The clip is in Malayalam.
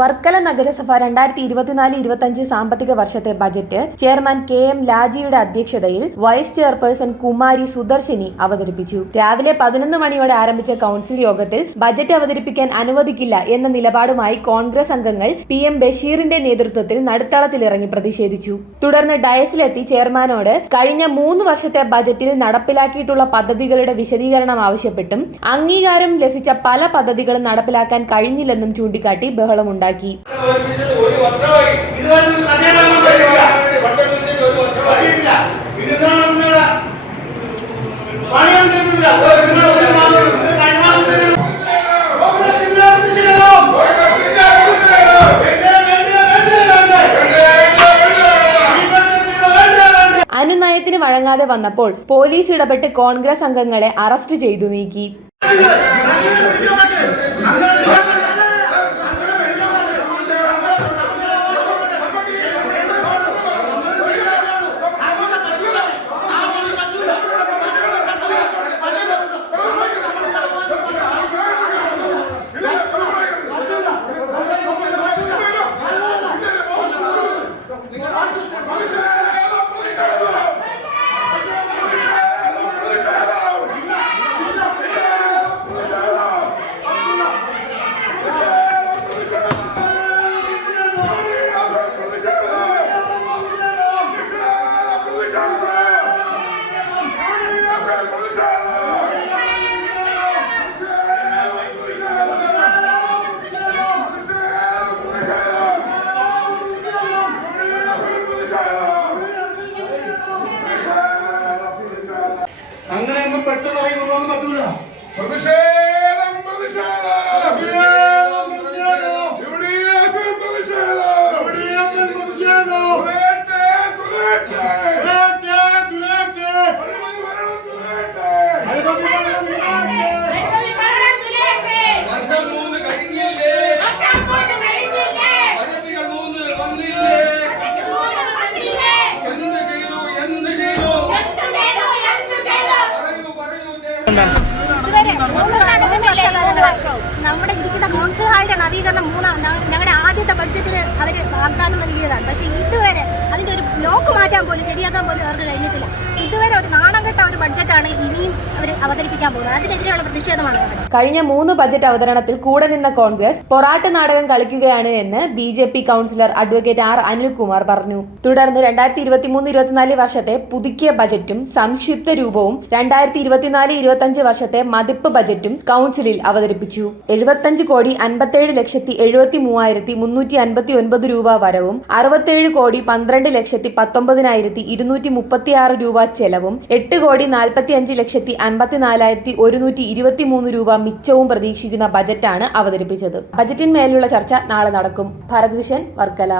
വർക്കല നഗരസഭ രണ്ടായിരത്തി ഇരുപത്തിനാല് ഇരുപത്തഞ്ച് സാമ്പത്തിക വർഷത്തെ ബജറ്റ് ചെയർമാൻ കെ എം ലാജിയുടെ അധ്യക്ഷതയിൽ വൈസ് ചെയർപേഴ്സൺ കുമാരി സുദർശിനി അവതരിപ്പിച്ചു. രാവിലെ പതിനൊന്ന് മണിയോടെ ആരംഭിച്ച കൗൺസിൽ യോഗത്തിൽ ബജറ്റ് അവതരിപ്പിക്കാൻ അനുവദിക്കില്ല എന്ന നിലപാടുമായി കോൺഗ്രസ് അംഗങ്ങൾ പി എം ബഷീറിന്റെ നേതൃത്വത്തിൽ നടുത്തളത്തിലിറങ്ങി പ്രതിഷേധിച്ചു. തുടർന്ന് ഡയസിലെത്തി ചെയർമാനോട് കഴിഞ്ഞ മൂന്ന് വർഷത്തെ ബജറ്റിൽ നടപ്പിലാക്കിയിട്ടുള്ള പദ്ധതികളുടെ വിശദീകരണം ആവശ്യപ്പെട്ടും അംഗീകാരം ലഭിച്ച പല പദ്ധതികളും നടപ്പിലാക്കാൻ കഴിഞ്ഞില്ലെന്നും ചൂണ്ടിക്കാട്ടി ബഹളമുണ്ടാക്കി വേണ്ടേ. അനുനയത്തിന് വഴങ്ങാതെ വന്നപ്പോൾ പോലീസ് ഇടപെട്ട് കോൺഗ്രസ് അംഗങ്ങളെ അറസ്റ്റ് ചെയ്തു നീക്കി പെട്ടെന്നായി കൊണ്ടുപോകാൻ പറ്റൂല. പ്രതിഷേധം നമ്മുടെ ഇരിക്കുന്ന കൗൺസിൽ ഹാളിന്റെ നവീകരണം മൂന്നാം ഞങ്ങളുടെ ആദ്യത്തെ ബഡ്ജറ്റിന് അവർ വാഗ്ദാനം നൽകിയതാണ്. പക്ഷേ ഇതുവരെ അതിന്റെ ഒരു ബ്ലോക്ക് മാറ്റാൻ പോലും ശരിയാക്കാൻ പോലും അവർക്ക് കഴിഞ്ഞിട്ടില്ല. ഇതുവരെ ഒരു നാല് ബഡ്ജറ്റാണ് ഇനിയും അവർ അവതരിപ്പിക്കാൻ പോകുന്നത്. അതിനെതിരെയുള്ള പ്രതിഷേധമാണ് കഴിഞ്ഞ മൂന്ന് ബജറ്റ് അവതരണത്തിൽ കൂടെ നിന്ന കോൺഗ്രസ് പൊറാട്ട് നാടകം കളിക്കുകയാണ് എന്ന് B J P councillor advocate R Anilkumar പറഞ്ഞു. തുടർന്ന് രണ്ടായിരത്തി ഇരുപത്തിമൂന്ന് ഇരുപത്തിനാല് വർഷത്തെ പുതുക്കിയ ബജറ്റും സംക്ഷിപ്ത രൂപവും രണ്ടായിരത്തി ഇരുപത്തിനാല് ഇരുപത്തഞ്ച് വർഷത്തെ മതിപ്പ് ബജറ്റും കൗൺസിലിൽ അവതരിപ്പിച്ചു. എഴുപത്തഞ്ച് കോടി അൻപത്തേഴ് ലക്ഷത്തി എഴുപത്തി മൂവായിരത്തി മുന്നൂറ്റി അൻപത്തി ഒൻപത് രൂപ വരവും അറുപത്തേഴ് കോടി പന്ത്രണ്ട് ലക്ഷത്തി പത്തൊമ്പതിനായിരത്തി ഇരുന്നൂറ്റി മുപ്പത്തിയാറ് രൂപ ചെലവും എട്ട് കോടി നാൽപ്പത്തി അഞ്ച് ലക്ഷത്തി അൻപത്തിനാലായിരത്തി ഒരുന്നൂറ്റി ഇരുപത്തി മൂന്ന് രൂപ മിച്ചവും പ്രതീക്ഷിക്കുന്ന ബജറ്റാണ് അവതരിപ്പിച്ചത്. ബജറ്റിന്മേലുള്ള ചർച്ച നാളെ നടക്കും. ഭരത് വിഷൻ വർക്കല.